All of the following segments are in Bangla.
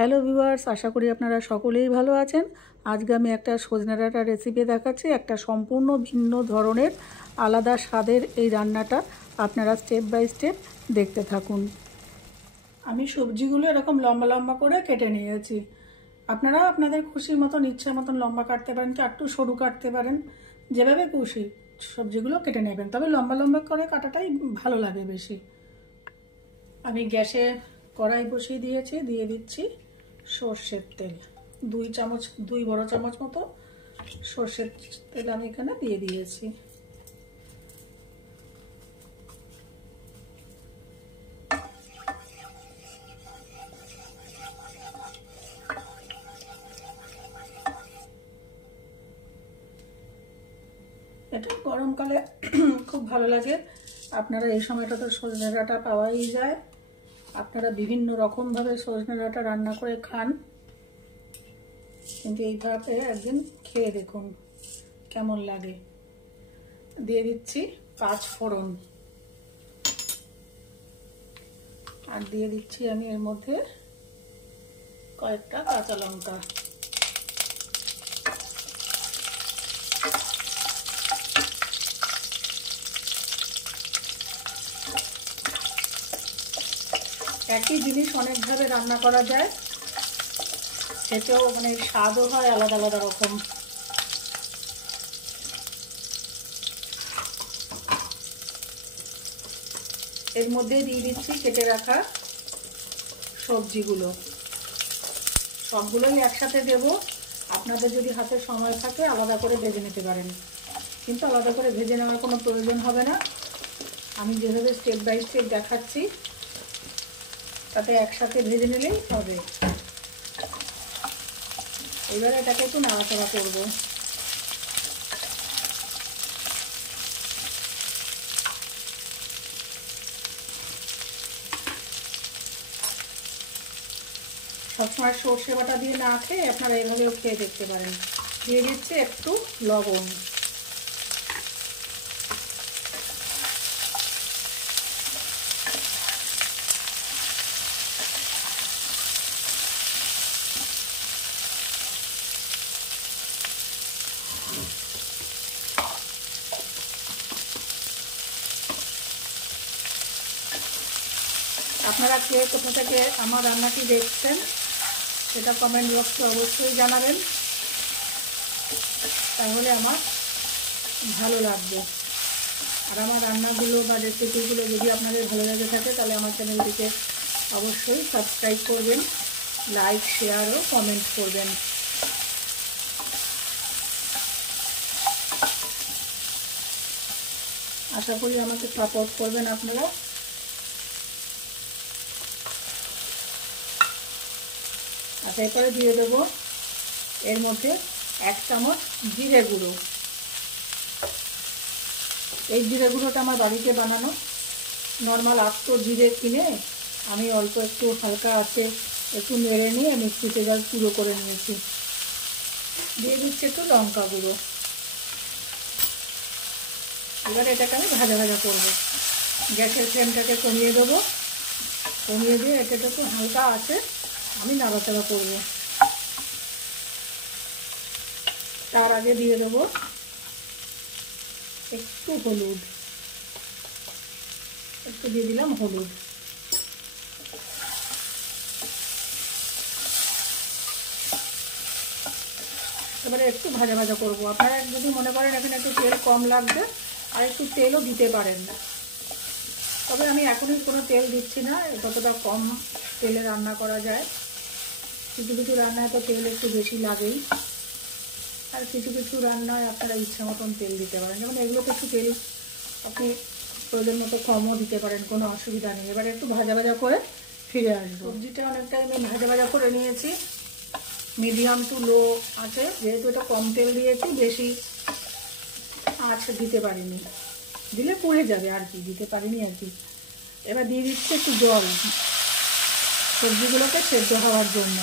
হ্যালো ভিউয়ার্স, আশা করি আপনারা সকলেই ভালো আছেন। আজকে আমি একটা সজনে ডাঁটার রেসিপি দেখাচ্ছি। একটা সম্পূর্ণ ভিন্ন ধরনের আলাদা স্বাদের এই রান্নাটা আপনারা স্টেপ বাই স্টেপ দেখতে থাকুন। আমি সবজিগুলো এরকম লম্বা লম্বা করে কেটে নিয়েছি। আপনারা আপনাদের খুশি মতন ইচ্ছা মতন লম্বা কাটতে পারেন, কি একটু সরু কাটতে পারেন, যেভাবে খুশি সবজিগুলো কেটে নেবেন। তবে লম্বা লম্বা করে কাটাটাই ভালো লাগে বেশি। আমি গ্যাসে কড়াই বসিয়ে দিয়েছি, দিয়ে দিচ্ছি সর্ষের তেল। 2 বড় চামচ মতো সর্ষের তেল আমি এখানে দিয়ে দিয়েছি। এটা গরমকালে খুব ভালো লাগে। আপনারা এই সময়টা তো সজনে ডাঁটা পাওয়াই যায়। আপনারা বিভিন্ন রকমভাবে সজনে ডাঁটা রান্না করে খান, কিন্তু এইভাবে একদিন খেয়ে দেখুন কেমন লাগে। দিয়ে দিচ্ছি 5 ফোড়ন, আর দিয়ে দিচ্ছি আমি এর মধ্যে কয়েকটা কাঁচা লঙ্কা। একই জিনিস অনেকভাবে রান্না করা যায়, সেটাও মানে স্বাদও হয় আলাদা আলাদা রকম। এর মধ্যে দিয়ে দিচ্ছি কেটে রাখা সবজিগুলো। সবগুলোই একসাথে দেব। আপনাদের যদি হাতে সময় থাকে আলাদা করে ভেজে নিতে পারেন, কিন্তু আলাদা করে ভেজে নেওয়ার কোনো প্রয়োজন হবে না। আমি যেভাবে স্টেপ বাই স্টেপ দেখাচ্ছি তাতে একসাথে ভেজে নিলেই হবে। এবার এটাকে একটু নাড়াচাড়া করব। সবসময় সর্ষে বাটা দিয়ে না খেয়ে আপনারা এভাবেও খেয়ে দেখতে পারেন। দিয়ে দিচ্ছি একটু লবণ। আপনারা কে কোথা থেকে আমার রান্নাটি দেখছেন সেটা কমেন্ট বক্সে অবশ্যই জানাবেন, তাহলে আমার ভালো লাগবে। আর আমার রান্নাগুলো বা রেসিপিগুলো যদি আপনাদের ভালো লেগে থাকে তাহলে আমার চ্যানেলটিকে অবশ্যই সাবস্ক্রাইব করবেন, লাইক, শেয়ার ও কমেন্ট করবেন। আশা করি আমাকে সাপোর্ট করবেন আপনারা। আর এরপরে দিয়ে দেব এর মধ্যে 1 চামচ জিরে গুঁড়ো। এই জিরে গুঁড়োটা আমার বাড়িতে বানানো, নর্মাল আস্ত জিরে কিনে আমি অল্প একটু হালকা আছে একটু নেড়ে নিয়ে মিক্সিতে জাস্ট গুঁড়ো করে নিয়েছি। দিয়ে দিচ্ছি একটু লঙ্কা গুঁড়ো। এবার এটাকে আমি ভাজা ভাজা করবো। গ্যাসের ফ্লেমটাকে কমিয়ে দেবো, কমিয়ে দিয়ে এটাকে একটু হালকা আছে আমি নাড়াচাড়া করব। তার আগে দিয়ে দেব একটু হলুদ, একটু দিয়ে দিলাম হলুদ। এবারে একটু ভাজা ভাজা করবো। আপনারা যদি মনে করেন এখানে একটু তেল কম লাগবে আর একটু তেলও দিতে পারেন, তবে আমি এখনই কোনো তেল দিচ্ছি না, যতটা কম তেলে রান্না করা যায়। কিছু কিছু রান্নায় তো তেল একটু বেশি লাগেই, আর কিছু কিছু রান্নায় আপনারা ইচ্ছা মতন তেল দিতে পারেন। যেমন এগুলোতে একটু তেল আপনি প্রয়োজন মতো কমও দিতে পারেন, কোনো অসুবিধা নেই। এবারে একটু ভাজা ভাজা করে ফিরে আসবো। সবজিটা অনেকটাই আমি ভাজা ভাজা করে নিয়েছি, মিডিয়াম টু লো আছে। যেহেতু এটা কম তেল দিয়েছি, বেশি আঁচ দিতে পারিনি, দিলে পুড়ে যাবে আর কি, দিতে পারিনি আর কি। এবার দিয়ে দিচ্ছি একটু জল সবজিগুলোকে সেদ্ধ হওয়ার জন্য।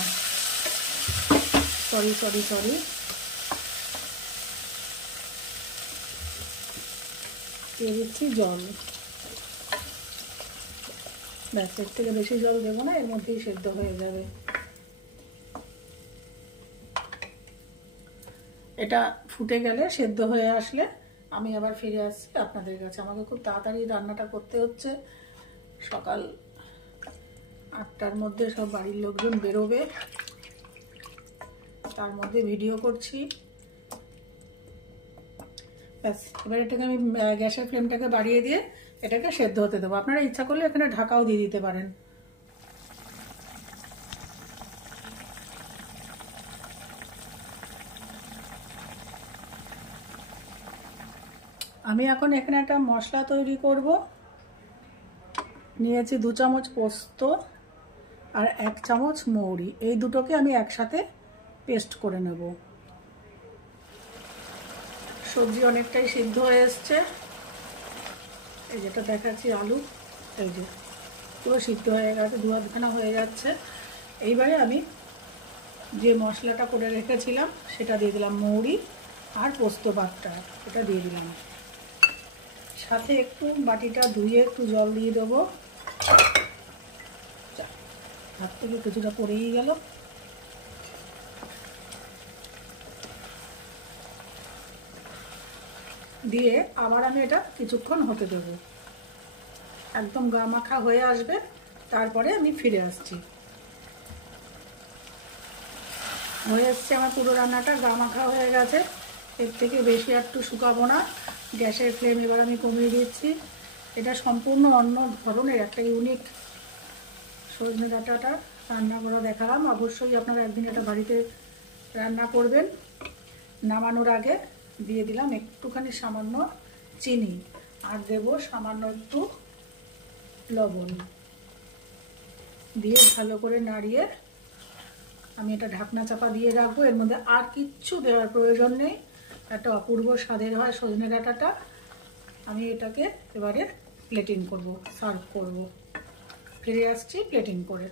সরি দিয়ে দিচ্ছি জল। ব্যাস, এর থেকে বেশি জল দেবো না, এর মধ্যেই সেদ্ধ হয়ে যাবে। এটা ফুটে গেলে, সেদ্ধ হয়ে আসলে আমি আবার ফিরে আসছি আপনাদের কাছে। আমাকে খুব তাড়াতাড়ি রান্নাটা করতে হচ্ছে, সকাল 8টার মধ্যে সব বাড়ির লোকজন বেরোবে, তার মধ্যে ভিডিও করছি। ব্যাস, এবার এটাকে আমি গ্যাসের ফ্লেমটাকে বাড়িয়ে দিয়ে এটাকে সেদ্ধ হতে দেবো। আপনারা ইচ্ছা করলে এখানে ঢাকাও দিয়ে দিতে পারেন। আমি এখন এখানে একটা মশলা তৈরি করব। নিয়েছি 2 চামচ পোস্ত আর 1 চামচ মৌরি, এই দুটোকে আমি একসাথে পেস্ট করে নেব। সবজি অনেকটাই সিদ্ধ হয়ে এসছে, এই যেটা দেখাচ্ছি আলু, এই যে পুরো সিদ্ধ হয়ে গেছে, 2-2খানা হয়ে যাচ্ছে। এইবারে আমি যে মশলাটা করে রেখেছিলাম সেটা দিয়ে দিলাম, মৌরি আর পোস্ত বাটা, এটা দিয়ে দিলাম। সাথে একটু বাটিটা ধুয়ে একটু জল দিয়ে দেবো, হাত থেকে কিছুটা পড়েই গেল। দিয়ে আবার আমি এটা কিছুক্ষণ হতে দেবো, একদম গা মাখা হয়ে আসবে, তারপরে আমি ফিরে আসছি। হয়ে এসছে আমার পুরো রান্নাটা, গা মাখা হয়ে গেছে। এর থেকে বেশি একটু শুকাবো না, গ্যাসের ফ্লেম এবার আমি কমিয়ে দিচ্ছি। এটা সম্পূর্ণ অন্য ধরনের একটা ইউনিক সজনে ডাঁটাটা রান্না করা দেখালাম। অবশ্যই আপনারা একদিন এটা বাড়িতে রান্না করবেন। নামানোর আগে দিয়ে দিলাম একটুখানি সামান্য চিনি, আর দেবো সামান্য একটু লবণ, দিয়ে ভালো করে নাড়িয়ে আমি এটা ঢাকনা চাপা দিয়ে রাখবো। এর মধ্যে আর কিচ্ছু দেওয়ার প্রয়োজন নেই, একটা অপূর্ব স্বাদের হয় সজনে ডাঁটাটা। আমি এটাকে এবারে প্লেটিং করব, সার্ভ করব। ফিরে আসছি প্লেটিং করে।